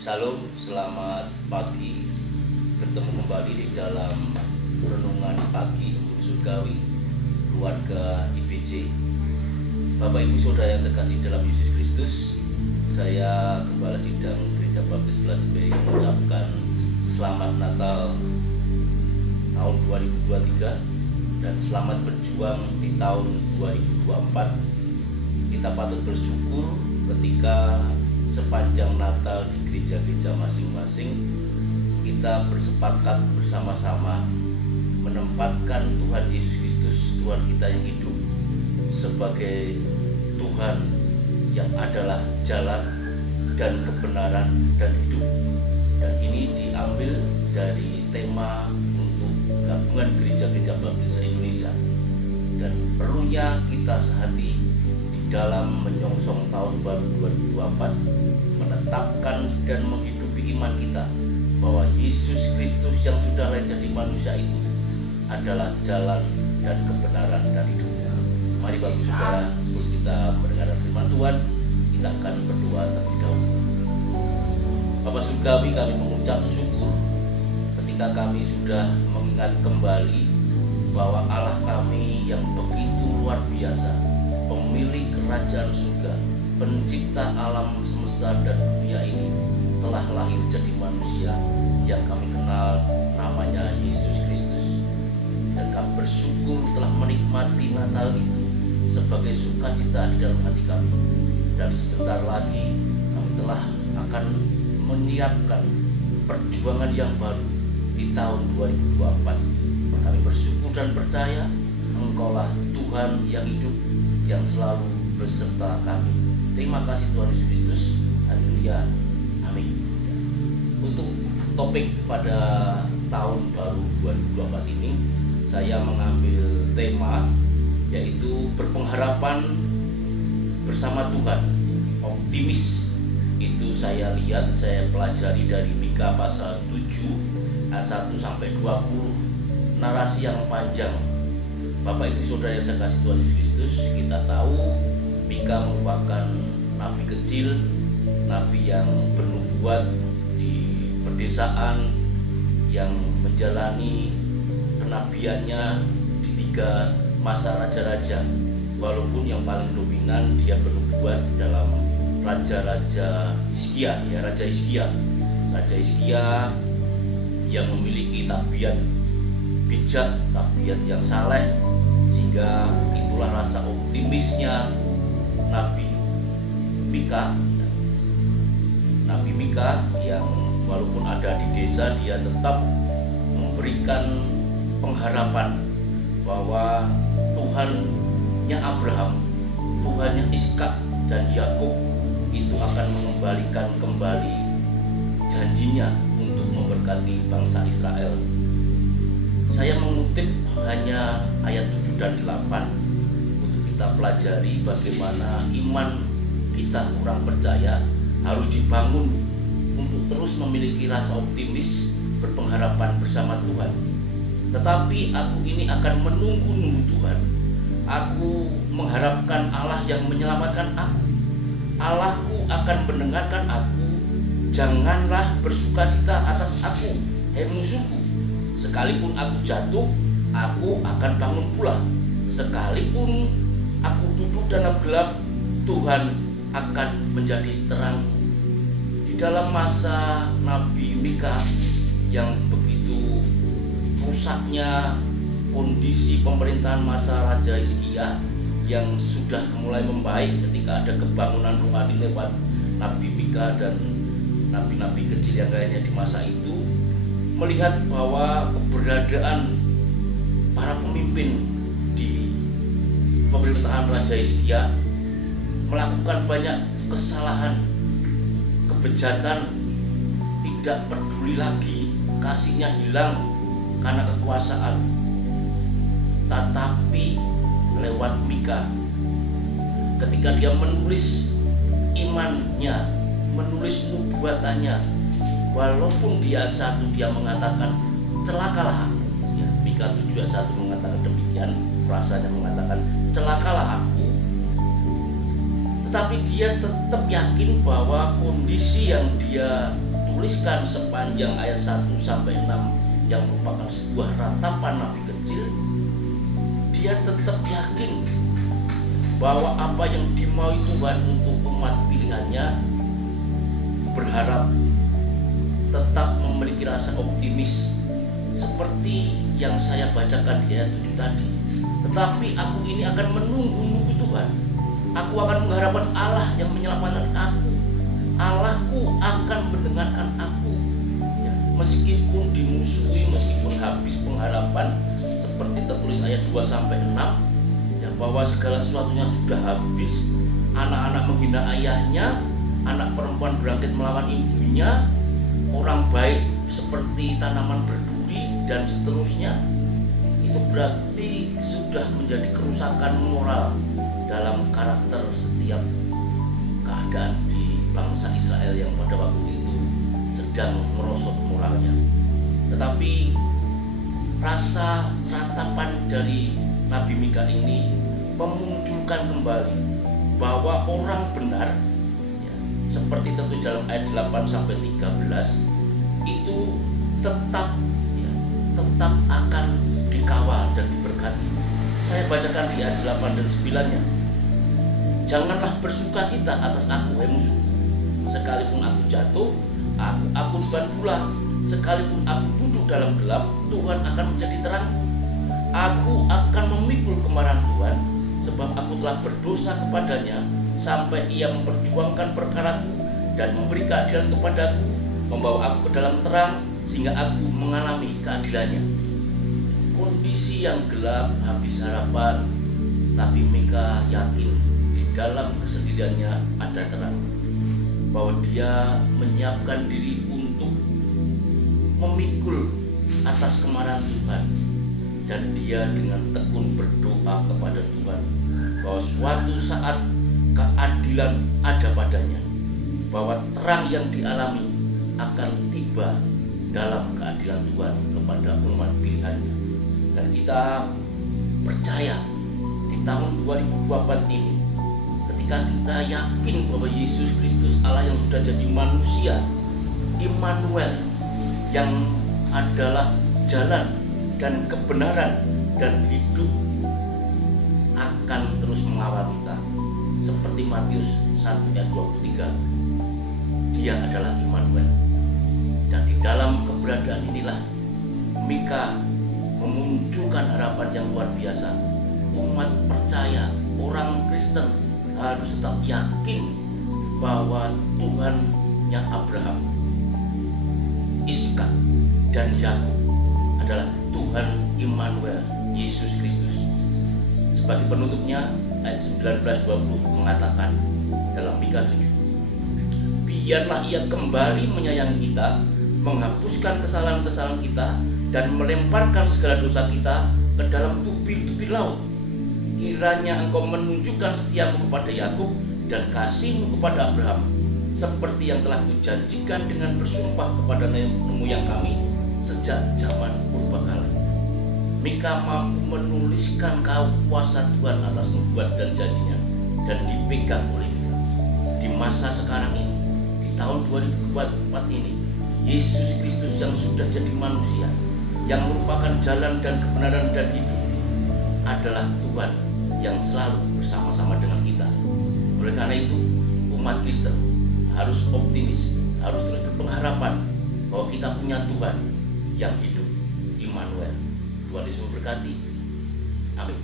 Shalom, selamat pagi. Bertemu kembali di dalam renungan pagi Embun Surgawi keluarga IBJ. Bapak Ibu Saudara yang terkasih dalam Yesus Kristus, saya Gembala Sidang Gereja Baptis Belas B mengucapkan selamat Natal tahun 2023 dan selamat berjuang di tahun 2024. Kita patut bersyukur ketika sepanjang Natal di gereja-gereja masing-masing kita bersepakat bersama-sama menempatkan Tuhan Yesus Kristus, Tuhan kita yang hidup, sebagai Tuhan yang adalah jalan dan kebenaran dan hidup. Dan ini diambil dari tema untuk gabungan gereja-gereja baptis Indonesia. Dan perlunya kita sehati di dalam menyongsong tahun baru 2024 menetapkan dan menghidupi iman kita bahwa Yesus Kristus yang sudah lahir jadi manusia itu adalah jalan dan kebenaran dan hidup. Mari Bapak Saudara, sebelum kita mendengar firman Tuhan, kita akan berdoa terlebih dahulu. Bapa Surgawi, kami mengucap syukur ketika kami sudah mengingat kembali bahwa Allah kami yang begitu luar biasa, pemilik kerajaan surga, pencipta alam semesta dan dunia ini, telah lahir jadi manusia yang kami kenal namanya Yesus Kristus. Dan kami bersyukur telah menikmati Natal itu sebagai sukacita di dalam hati kami. Dan sebentar lagi kami telah akan menyiapkan perjuangan yang baru di tahun 2024. Kami bersyukur dan percaya Engkaulah Tuhan yang hidup, yang selalu beserta kami. Terima kasih Tuhan Yesus Kristus. Haleluya. Amin. Untuk topik pada tahun baru 2024 ini, saya mengambil tema yaitu berpengharapan bersama Tuhan, optimis. Itu saya lihat, saya pelajari dari Mika pasal 7 ayat 1 sampai 20. Narasi yang panjang. Bapak Ibu Saudara yang saya kasih Tuhan Yesus Kristus, kita tahu Mika merupakan nabi kecil, nabi yang bernubuat di pedesaan, yang menjalani kenabiannya di 3 masa raja-raja. Walaupun yang paling dominan dia bernubuat dalam raja-raja Hizkia, ya Raja Hizkia. Raja Hizkia yang memiliki tabiat bijak, tabiat yang saleh, sehingga itulah rasa optimisnya Nabi Mika. Nabi Mika yang walaupun ada di desa, dia tetap memberikan pengharapan bahwa Tuhannya Abraham, Tuhannya Ishak dan Yakub itu akan mengembalikan kembali janjinya untuk memberkati bangsa Israel. Saya mengutip hanya ayat 7 dan 8 untuk kita pelajari bagaimana iman kita orang percaya harus dibangun untuk terus memiliki rasa optimis, berpengharapan bersama Tuhan. Tetapi aku ini akan menunggu-nunggu Tuhan. Aku mengharapkan Allah yang menyelamatkan aku. Allahku akan mendengarkan aku. Janganlah bersukacita atas aku, hai musuhku. Sekalipun aku jatuh, aku akan bangun pula. Sekalipun aku duduk dalam gelap, Tuhan akan menjadi terangku. Di dalam masa Nabi Mika yang begitu rusaknya kondisi pemerintahan masa Raja Hizkia yang sudah mulai membaik ketika ada kebangunan rohani lewat Nabi Mika dan nabi-nabi kecil yang lainnya di masa itu, melihat bahwa keberadaan para pemimpin di pemerintahan Raja Hizkia melakukan banyak kesalahan, kebejatan, tidak peduli lagi, kasihnya hilang karena kekuasaan. Tetapi lewat Mika, ketika dia menulis imannya, menulis nubuatannya, walaupun dia mengatakan celakalah aku, ya, Mika 7:1 mengatakan demikian, frasanya mengatakan celakalah aku, tetapi dia tetap yakin bahwa kondisi yang dia menuliskan sepanjang ayat 1 sampai 6 yang merupakan sebuah ratapan nabi kecil, dia tetap yakin bahwa apa yang dimaui Tuhan untuk umat pilihannya, berharap, tetap memiliki rasa optimis seperti yang saya bacakan di ayat 7 tadi. Tetapi aku ini akan menunggu Tuhan. Aku akan mengharapkan Allah yang menyelamatkan aku. Allahku akan mendengarkan aku, ya, meskipun dimusuhi, meskipun habis pengharapan, seperti tertulis ayat 2 sampai 6, ya, bahwa segala sesuatunya sudah habis. Anak-anak menghina ayahnya, anak perempuan berangkit melawan ibunya, orang baik seperti tanaman berduri, dan seterusnya. Itu berarti sudah menjadi kerusakan moral dalam karakter setiap keadaan di bangsa Israel yang pada waktu itu sedang merosot moralnya. Tetapi rasa ratapan dari Nabi Mika ini memunculkan kembali bahwa orang benar, ya, seperti tertulis dalam ayat 8 sampai 13, itu tetap akan dikawal dan diberkati. Saya bacakan di ayat 8 dan 9-nya. Janganlah bersuka cita atas aku, hai musuh. Sekalipun aku jatuh, aku diban pula. Sekalipun aku duduk dalam gelap, Tuhan akan menjadi terangku. Aku akan memikul kemarahan Tuhan, sebab aku telah berdosa kepadanya, sampai ia memperjuangkan perkaraku dan memberi keadilan kepadaku, membawa aku ke dalam terang, sehingga aku mengalami keadilannya. Kondisi yang gelap, habis harapan, tapi Mika yakin di dalam kesendiriannya ada terang, bahwa dia menyiapkan diri untuk memikul atas kemarahan Tuhan, dan dia dengan tekun berdoa kepada Tuhan bahwa suatu saat keadilan ada padanya, bahwa terang yang dialami akan tiba dalam keadilan Tuhan kepada umat pilihannya. Dan kita percaya di tahun 2024 ini, ketika kita yakin bahwa Yesus Kristus Allah yang sudah jadi manusia, Immanuel, yang adalah jalan dan kebenaran dan hidup, akan terus mengawal kita. Seperti Matius 1 ayat 23, dia adalah Immanuel. Dan di dalam keberadaan inilah Mika memunculkan harapan yang luar biasa. Umat percaya, orang Kristen harus tetap yakin bahwa Tuhannya Abraham, Ishak, dan Yakub adalah Tuhan Immanuel, Yesus Kristus. Sebagai penutupnya, ayat 19-20 mengatakan dalam Mika 7, biarlah ia kembali menyayangi kita, menghapuskan kesalahan-kesalahan kita, dan melemparkan segala dosa kita ke dalam tubir-tubir laut. Kiranya engkau menunjukkan setiamu kepada Yakub dan kasihmu kepada Abraham, seperti yang telah kujanjikan dengan bersumpah kepada nenek moyang kami sejak zaman purbakala. Mika mampu menuliskan kuasa Tuhan atas nubuat dan janjinya, dan dipegang oleh Mika. Di masa sekarang ini, di tahun 2024 ini, Yesus Kristus yang sudah jadi manusia, yang merupakan jalan dan kebenaran dan hidup, adalah Tuhan yang selalu bersama-sama dengan kita. Oleh karena itu, umat Kristen harus optimis, harus terus berpengharapan bahwa kita punya Tuhan yang hidup, Immanuel. Tuhan Yesus memberkati. Amin.